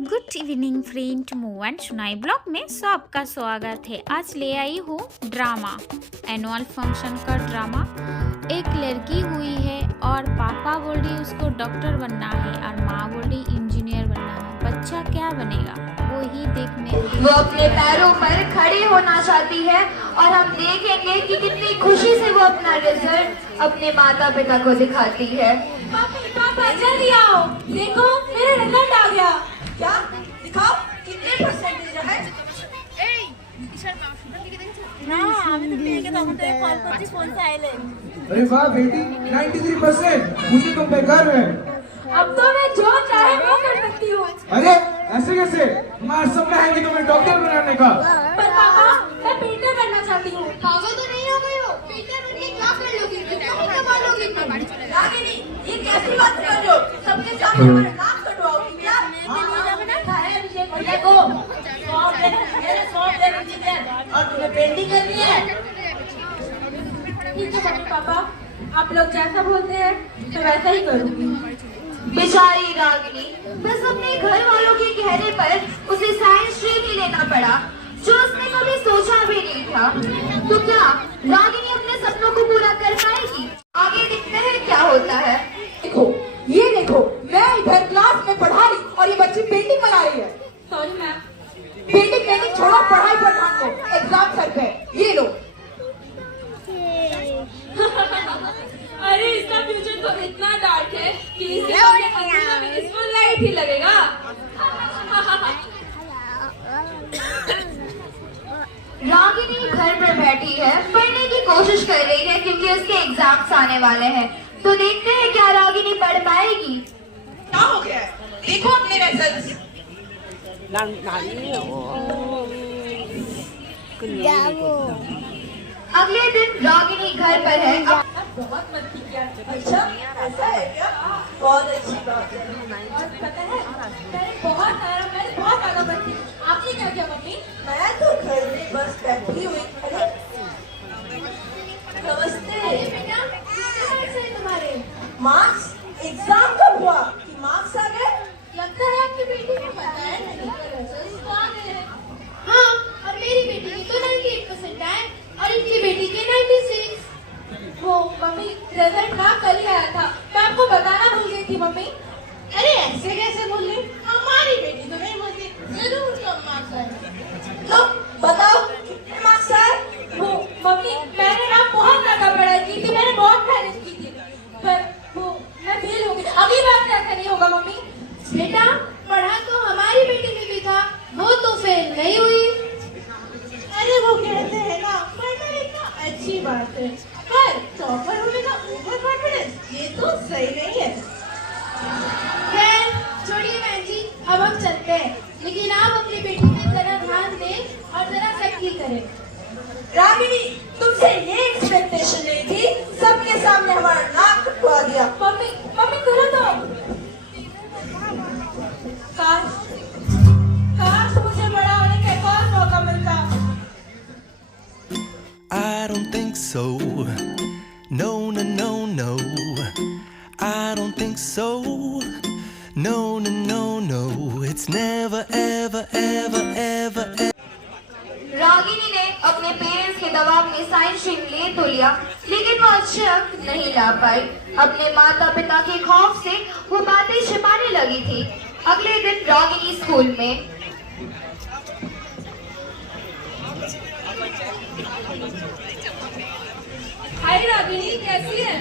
Good evening friend, move and सुनाई blog में सबका स्वागत है। आज ले आई हूँ ड्रामा, एनुअल फंक्शन का ड्रामा। एक लड़की हुई है और पापा बोल रही उसको डॉक्टर बनना है और माँ बोल रही इंजीनियर बनना है। बच्चा क्या बनेगा वो ही देखने। वो अपने पैरों पर खड़ी होना चाहती है और हम देखेंगे कि कितनी खुशी से वो अपना रिजल्ट अपने माता पिता को दिखाती है। पापा जल्दी आओ, देखो मेरा रिजल्ट आ गया। क्या दिखाओ, कितने परसेंटेज है? ना আমি তো পেকে তখন থেকে কল করছি, फोन साइलेंट। अरे वाह बेटी, 93%। मुझे तुम पे गर्व है। अब तो मैं जो चाहे वो कर सकती हूँ। अरे ऐसे कैसे? हमारा सपना है कि तुम्हें डॉक्टर बनाने का। पर पापा मैं पेंटर बनना चाहती हूँ। पागल तो नहीं हो गई हो? पेंटर बन के क्या कर लोगी? कितना कमा लोगी? रागिनी, ये कैसी बात कर रहे हो? सबके सामने हमारा नाम कटवाओगी क्या? देखो, और तुम्हें पेंटिंग करनी है। ठीक है पापा, आप लोग जैसा बोलते हैं तो वैसा ही करूँगी। बेचारी रागिनी, बस अपने घर वालों के कहने पर उसे साइंस स्ट्रीम ही लेना पड़ा, जो उसने कभी सोचा भी नहीं था। तो क्या रागिनी अपने सपनों को पूरा कर पाएगी? आगे देखते हैं क्या होता है। देखो, ये देखो, मैं इधर क्लास में पढ़ा रही और ये बच्ची पेंटिंग बना रही है। Sorry ma'am. पेंटिंग छोड़ो, पढ़ाई पर ध्यान दो। एग्जाम सर पे, ये लो। अरे इसका फ्यूचर तो इतना डार्क है कि इसे पीसफुल लाइट ही लगेगा। रागिनी घर पर बैठी है, पढ़ने की कोशिश कर रही है क्योंकि उसके एग्जाम्स आने वाले हैं। तो देखते हैं क्या रागिनी पढ़ पाएगी। क्या हो गया है? देखो अपने रिजल्ट्स। अगले दिन रागिनी घर पर है। बहुत मस्ती किया। अच्छा, ऐसा है क्या? बहुत अच्छी बात है। और पता है मैंने बहुत ज्यादा मस्ती। आपने क्या किया मम्मी? मैं तो घर में बस बैठी हुई। अरे नमस्ते। तुम्हारे मार्क्स एग्जाम कब हुआ कि मार्क्स आ गए? लगता है आपकी बेटी को पता है नहीं। हाँ, और मेरी बेटी की तो 98% आए और इनकी बेटी के 96। वो मम्मी रिजल्ट ना कल ही आया था, मैं आपको बताना भूल गई थी मम्मी। अरे ऐसे कैसे बोल रही? हमारी बेटी तो नहीं बोलती, जरूर कम मार्क्स आए। लो बताओ कितने मार्क्स आए? वो मम्मी मैंने ना बहुत ज्यादा पढ़ाई की थी, मैंने बहुत मेहनत की थी, पर वो मैं फेल हो गई। अगली बार से ऐसा नहीं होगा मम्मी। बेटा, पढ़ा तो हमारी बेटी ने भी था, वो तो फेल नहीं हुई। अरे वो कहते हैं ना, पढ़ना लिखना अच्छी बात है, पर टॉपर होने का ओवर कॉन्फिडेंस ये तो सही नहीं है। खैर छोड़िए बहन जी, अब हम चलते हैं, लेकिन आप अपनी बेटी पे जरा ध्यान दें और जरा सख्ती करें। रागिनी, तुमसे ये एक्सपेक्टेशन नहीं थी, सबके सामने हमारा नाक कटवा दिया। मम्मी मम्मी करो तो। काश मुझे बड़ा होने का एक और मौका मिलता। I don't think so. No, no, no, no. I don't think so. No, no, no, no. It's never, ever, ever, ever, ever. Ragini ने अपने पेरेंट्स के दबाव में साइंस स्ट्रीम ले तो लिया, लेकिन वो अच्छे अंक नहीं ला पाई। अपने माता पिता के खौफ से वो बातें छिपाने लगी थी। अगले दिन रागिनी स्कूल में। हाय रागिनी, कैसी है?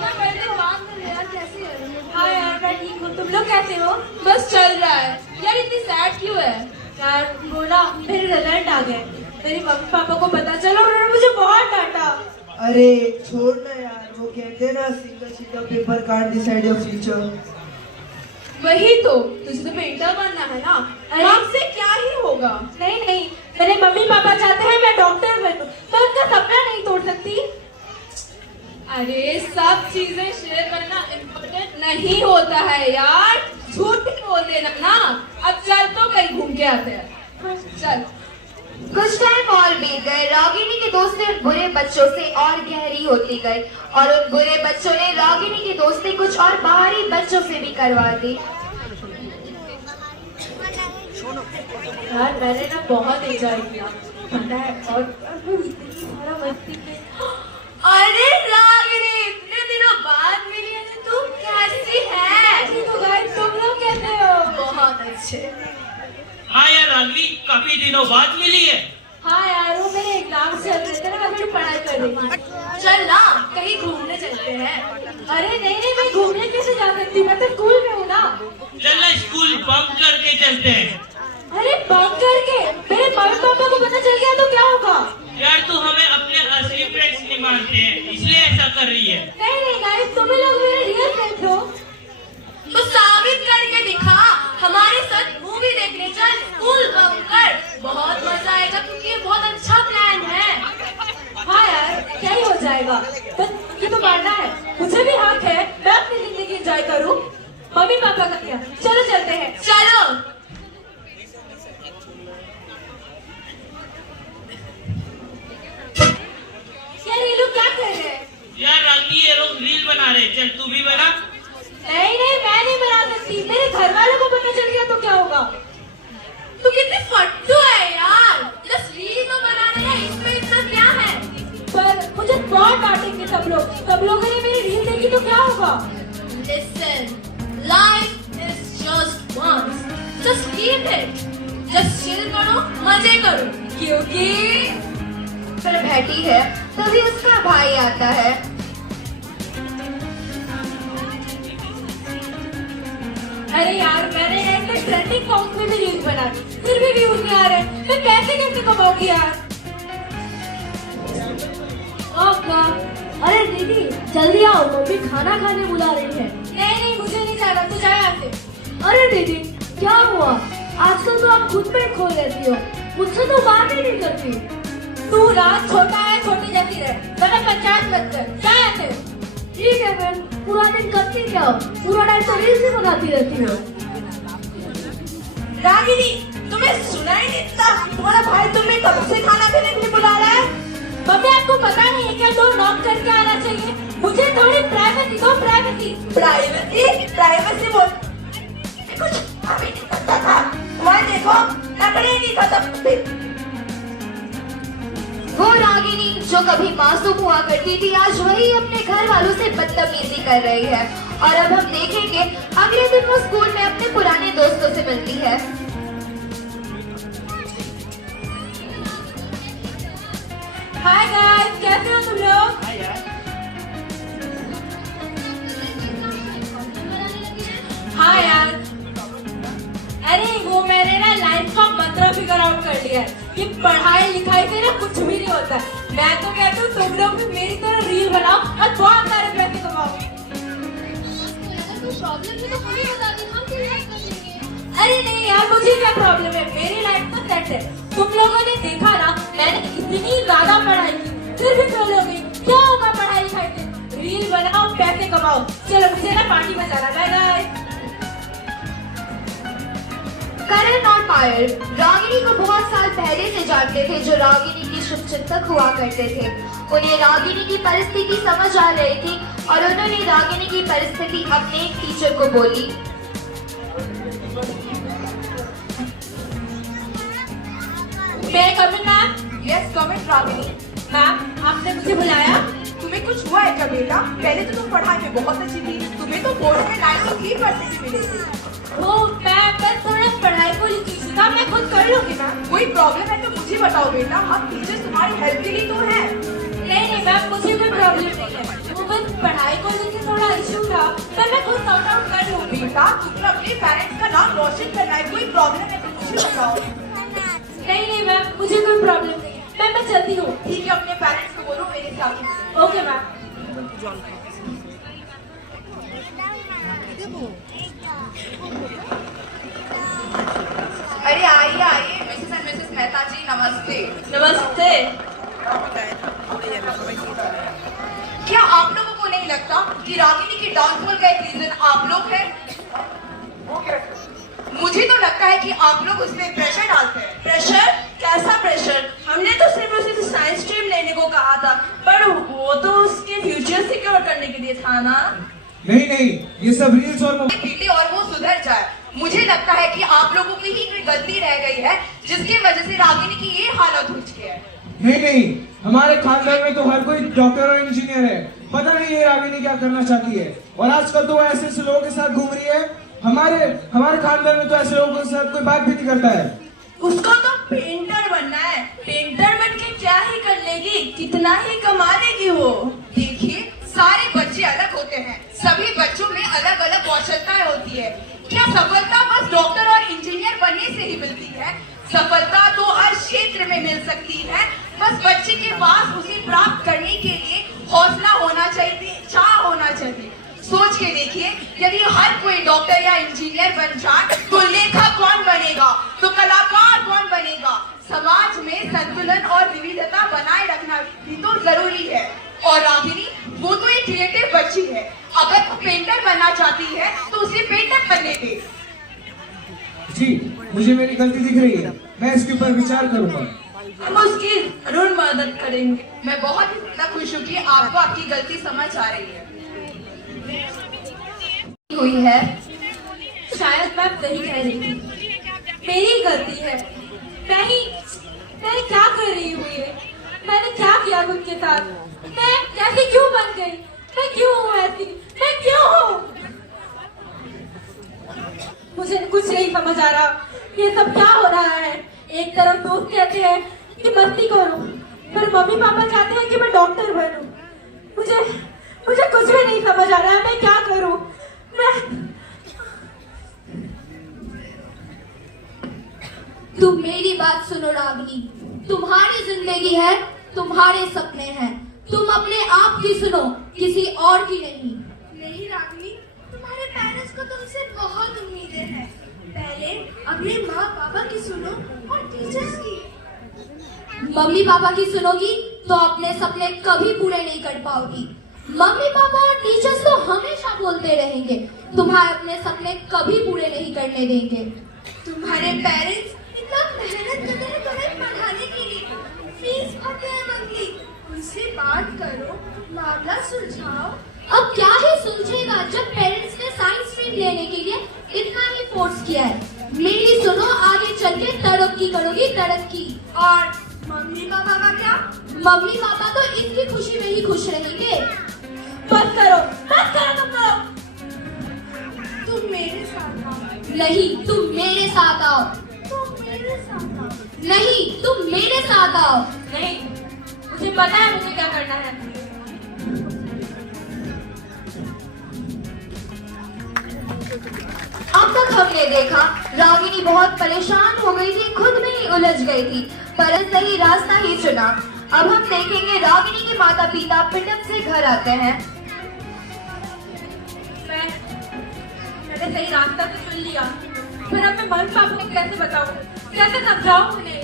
मैं पहले बात कर यार, कैसी है? हाँ यार मैं ठीक हूँ, तुम लोग कैसे हो? बस चल रहा है यार। इतनी सैड क्यों है यार? वो ना मेरे रिजल्ट आ गए, मेरे मम्मी पापा को पता चला, उन्होंने मुझे बहुत डांटा। अरे छोड़ ना यार, वो कहते हैं ना single sheet of paper can't decide your future. वही तो, तुझे तो पेंटर बनना है ना। अरे से क्या ही होगा? नहीं नहीं, मेरे मम्मी पापा चाहते हैं मैं डॉक्टर बनूं, तो उनका सपना नहीं तोड़ सकती। अरे सब चीजें शेयर करना इम्पोर्टेंट नहीं होता है यार, झूठ भी बोल देना ना। अब चल तो कहीं घूम के आते हैं, चल। कुछ टाइम और बीत गए। रागिनी की दोस्ती उन बुरे बच्चों से और गहरी होती गई और उन बुरे बच्चों ने रागिनी की दोस्ती कुछ और बाहरी बच्चों से भी करवा दी। यार मैंने ना बहुत एंजॉय किया पता है और सारा मस्ती में। अरे रागिनी, इतने दिनों बाद मिली है तो तू कैसी है? ठीक हो गाइस, तुम लोग कैसे हो? बहुत अच्छे। हाँ यार रागनी, काफी दिनों बाद मिली है। हाँ यार वो मेरे एग्जाम चल रहे थे ना, मैं पढ़ाई कर रही थी। चल ना कहीं घूमने चलते हैं। अरे नहीं नहीं, मैं घूमने कैसे जा सकती, मैं तो स्कूल में हूँ ना। चलना स्कूल बंक करके चलते हैं। अरे बंक करके मेरे मम्मी पापा को पता चल गया तो क्या होगा? यार तू हमें अपने असली फ्रेंड्स नहीं मानते हैं, इसलिए ऐसा कर रही है। नहीं नहीं गाइस, तुम लोग मेरे रियल फ्रेंड्स हो। तो साबित करके दिखा। हमारे साथ मूवी देखने चल, स्कूल बंक कर, बहुत मजा आएगा क्योंकि ये बहुत अच्छा प्लान है। हाँ यार क्या ही हो जाएगा, बस मुझे तो मानना है, मुझे भी हक है मैं अपनी जिंदगी एंजॉय करूँ। मम्मी पापा का क्या, चलो चलते हैं। चलो। यार ये लोग क्या कर रहे हैं? यार रागनी ये लोग रील बना रहे हैं, चल तू भी बना। नहीं नहीं, मैं नहीं बना सकती, मेरे घर वालों को पता चल गया तो क्या होगा? तू कितनी फट्टू है यार, जस्ट रील तो बनाना है, इसमें इतना क्या है? पर मुझे बहुत डांटेंगे सब लोगों ने मेरी रील देखी तो क्या होगा? Listen, life is just once. Just keep it. Just chill करो, मजे करो, क्योंकि फिर बैठी है तभी उसका भाई आता है। अरे यार मैंने एक तो ट्रेंडिंग सॉन्ग में भी रील बना दी, फिर भी व्यूज नहीं आ रहे, मैं पैसे कैसे कमाऊंगी यार? अरे दीदी जल्दी आओ, मम्मी खाना खाने बुला रही है। नहीं नहीं मुझे नहीं जाना, तू जा यहाँ से। अरे दीदी क्या हुआ, आजकल तो आप खुद पेट खोल लेती हो, मुझसे तो बात ही नहीं करती। तू रात छोटा है, छोटी जैसी रहे, वरना पंचायत मत कर, जा यहाँ से। ठीक है बहन, पूरा दिन करती क्या हो, पूरा टाइम तो रील्स ही बनाती रहती हो। रागिनी, तुम्हें सुना ही नहीं था? तुम्हारा भाई तुम्हें कब से खाना खाने के लिए बुला रहा है? मम्मी आपको पता नहीं है क्या, डोर नॉक करके आना चाहिए? मुझे थोड़ी प्राइवेसी दो, प्राइवेसी। प्राइवेसी बोल, कुछ अभी नहीं करता था, वहाँ देखो लकड़ी नहीं था तब भी। वो रागिनी जो कभी मासूम हुआ करती थी, आज वही अपने घर वालों से बदतमीजी कर रही है। और अब हम देखेंगे अगले दिन वो स्कूल में अपने पुराने दोस्तों से मिलती है। हाय गाइस, कैसे हो तुम लोग? हाँ यार, अरे वो मैंने ना लाइफ का मंत्र फिगर आउट कर लिया है कि पढ़ाई लिखाई से ना कुछ भी नहीं होता। मैं तो कहती हूँ तुम लोग भी मेरी तरह रील बनाओ और बहुत सारे पैसे कमाओ। अरे नहीं यार, मुझे क्या प्रॉब्लम है, मेरी लाइफ तो सेट है। तुम लोगों ने देखा ना, मैंने इतनी ज्यादा पढ़ाई की फिर भी फेल हो गई, क्या होगा पढ़ाई लिखाई से? रील बनाओ, पैसे कमाओ। चलो मुझे ना पार्टी में जाना, बाय बाय। करण और पायल रागिनी को बहुत साल पहले से जानते थे, जो रागिनी की शुभचिंतक हुआ करते थे। उन्हें रागिनी की परिस्थिति समझ आ रही थी और उन्होंने रागिनी की परिस्थिति अपने एक टीचर को बोली। मैं कमिंग मैम। यस कम इन रागिनी। मैम आपने मुझे बुलाया? तुम्हें कुछ हुआ है क्या बेटा? पहले तो तुम पढ़ाई में बहुत अच्छी थी, तुम्हें तो बोर्ड में 93% मिले थे। वो मैम बस थोड़ा पढ़ाई को लिखी था, मैं खुद कर लूंगी मैम। कोई प्रॉब्लम है तो मुझे बताओ बेटा, हम टीचर्स तुम्हारी हेल्प के लिए तो हैं। नहीं नहीं मैम, मुझे कोई प्रॉब्लम नहीं है, वो बस पढ़ाई को लेकर थोड़ा इशू था, पर मैं खुद सॉर्ट आउट कर लूंगी। बेटा तुम्हें अपने पेरेंट्स का नाम रोशन करना है, कोई प्रॉब्लम है तो मुझे बताओ। नहीं नहीं मैम, मुझे कोई प्रॉब्लम नहीं है, मैं चलती हूँ। ठीक है, अपने पेरेंट्स को बोलो मेरे साथ। Okay ma'am. अरे आइए आइए, मिसेस एंड मिसेस मेहता जी, नमस्ते। नमस्ते। क्या आप लोगों को नहीं लगता कि रागिनी की डाउनफॉल का एक रीजन आप लोग हैं? मुझे तो लगता है कि आप लोग उसमें प्रेशर डालते हैं। प्रेशर? कैसा प्रेशर? हमने तो सिर्फ उसे साइंस स्ट्रीम लेने को कहा था, पर वो तो उसके फ्यूचर सिक्योर करने के लिए था ना। नहीं नहीं, ये सब रील्स और बेटी और वो सुधर जाए, मुझे लगता है कि आप लोगों की ही कोई गलती रह गई है जिसकी वजह से रागिनी की ये हालत हो चुकी है। नहीं, हमारे खानदान में तो हर कोई डॉक्टर और इंजीनियर है। पता नहीं ये रागिनी क्या करना चाहती है। और आजकल तो वो ऐसे लोगों के साथ घूम रही है। हमारे खानदान में तो ऐसे लोगों के साथ कोई बात भी नहीं करता है। उसको तो पेंटर बनना है। पेंटर बन के क्या ही कर लेगी, कितना ही कमा लेगी वो। देखिए, सारे बच्चे अलग होते हैं, सभी बच्चों में अलग अलग कौशलताएं होती है। क्या सफलता बस डॉक्टर और इंजीनियर बनने से ही मिलती है? सफलता तो हर क्षेत्र में मिल सकती है, बस बच्चे के पास उसे प्राप्त करने के लिए हौसला होना चाहिए, चाह होना चाहिए। सोच के देखिए, यदि हर कोई डॉक्टर या इंजीनियर बन जाए तो लेखक कौन बनेगा, तो कलाकार कौन बनेगा। समाज में संतुलन और विविधता बनाए रखना भी तो जरूरी है। और रागिनी, वो तो एक क्रिएटिव बच्ची है, अगर वो पेंटर बनना चाहती है तो उसे पेंटर बनने दे। जी, मुझे मेरी गलती दिख रही है, मैं इसके ऊपर विचार करूंगा। हम उसकी जरूर मदद करेंगे। मैं बहुत ही ज्यादा खुश हूँ कि आपको आपकी गलती समझ आ रही है। हुई है। शायद मैं सही कह रही थी, मेरी गलती है। मैं क्या कर रही हूँ ये? मैंने क्या किया खुद के साथ? मैं कैसे क्यों बन गई? मैं क्यों हूँ ऐसी? मैं क्यों हूँ? मुझे कुछ नहीं समझ आ रहा, ये सब क्या हो रहा है। एक तरफ दोस्त कहते हैं कि मस्ती करो, पर मम्मी पापा चाहते हैं कि मैं डॉक्टर बनूं। मुझे कुछ भी नहीं समझ आ रहा है, मैं क्या करूं? तुम मेरी बात सुनो रागिनी, तुम्हारी जिंदगी है, तुम्हारे सपने हैं, तुम अपने आप की सुनो, किसी और की नहीं। नहीं रागिनी, तुम्हारे पेरेंट्स को तुमसे बहुत उम्मीदें हैं। पहले अपने माँ पापा की सुनो और टीचर्स की। मम्मी पापा की सुनोगी तो अपने सपने कभी पूरे नहीं कर पाओगी। मम्मी पापा और टीचर्स तो हमेशा बोलते रहेंगे, तुम्हारे अपने सपने कभी पूरे नहीं करने देंगे। तुम्हारे पेरेंट्स इतना मेहनत करते हैं तुम्हें पढ़ाने के लिए, फीस भरते हैं मंथली। उनसे बात करो, मामला सुलझाओ। अब क्या ही सुलझेगा जब पेरेंट्स ने साइंस स्ट्रीम लेने के लिए इतना ही फोर्स किया है। मेरी सुनो, आगे चल के तरक्की करोगी, तरक्की। और मम्मी पापा का क्या? मम्मी पापा तो इसकी खुशी में ही खुश रहेंगे। बस करो तुम लोग। तुम मेरे साथ आओ। नहीं, तुम मेरे साथ आओ। तुम मेरे साथ आओ। नहीं, तुम मेरे साथ आओ। नहीं, मुझे पता है मुझे क्या करना है। अब तक हमने देखा रागिनी बहुत परेशान हो गई थी, खुद में ही उलझ गई थी, पर सही रास्ता ही चुना। अब हम देखेंगे रागिनी के माता पिता पिंडम से घर आते हैं। मैंने सही रास्ता तो चुन लिया, पर अब मैं मम्मी पापा को कैसे बताऊं, कैसे समझाऊं उन्हें?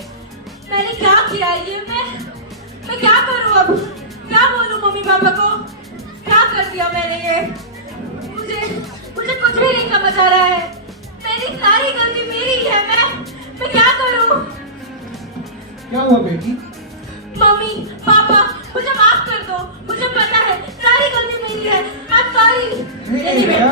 मैंने क्या किया ये? मैं क्या करूं अब? क्या बोलूं मम्मी पापा को? क्या कर दिया मैंने ये? मुझे कुछ भी नहीं समझ आ रहा है। मेरी सारी गलती मेरी ही है। मैं क्या करूं? क्या हुआ बेटी? मम्मी पापा, मुझे माफ कर दो। मुझे पता है सारी गलती मेरी है। I'm sorry। नहीं बेटा,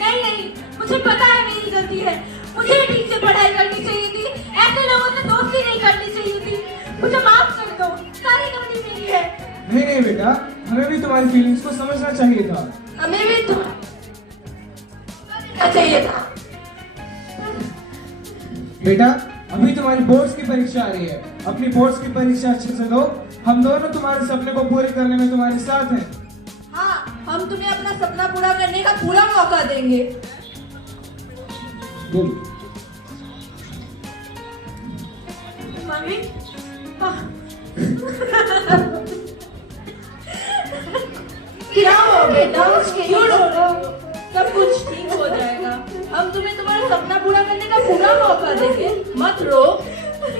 नहीं, मुझे पता है मेरी गलती है। मुझे ठीक से पढ़ाई करनी चाहिए थी, ऐसे लोगों से दोस्ती नहीं करनी चाहिए थी। मुझे माफ कर दो, सारी गलती मेरी है। नहीं बेटा, हमें भी तुम्हारी फीलिंग्स को समझना चाहिए था। हमें भी तो चाहिए था। बेटा, अभी तुम्हारी बोर्ड्स की परीक्षा आ रही है, अपनी बोर्ड्स की परीक्षा अच्छे से दो। हम दोनों तुम्हारे सपने को पूरे करने में तुम्हारे साथ हैं। हाँ, हम तुम्हें अपना सपना पूरा करने का पूरा मौका देंगे। बोल। मम्मी क्या हो बेटा, क्यों रो रहे हो? सब कुछ ठीक हो जाएगा। हम तुम्हें तुम्हारा सपना पूरा करने का पूरा मौका देंगे, मत रो।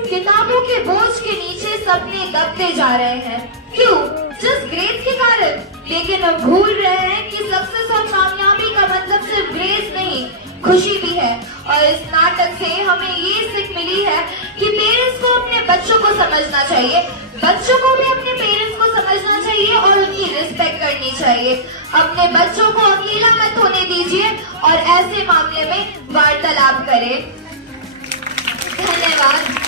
किताबों के बोझ के नीचे सपने दबते जा रहे हैं। क्यों? जस्ट ग्रेड्स के कारण। लेकिन अब भूल रहे हैं कि सक्सेस और कामयाबी का मतलब सिर्फ ग्रेड्स नहीं, खुशी भी है। और इस नाटक से हमें ये सीख मिली है कि पेरेंट्स को अपने बच्चों को समझना चाहिए, बच्चों को भी अपने पेरेंट्स को समझना चाहिए और उनकी रिस्पेक्ट करनी चाहिए। अपने बच्चों को अकेला मत होने दीजिए और ऐसे मामले में वार्तालाप करें। धन्यवाद।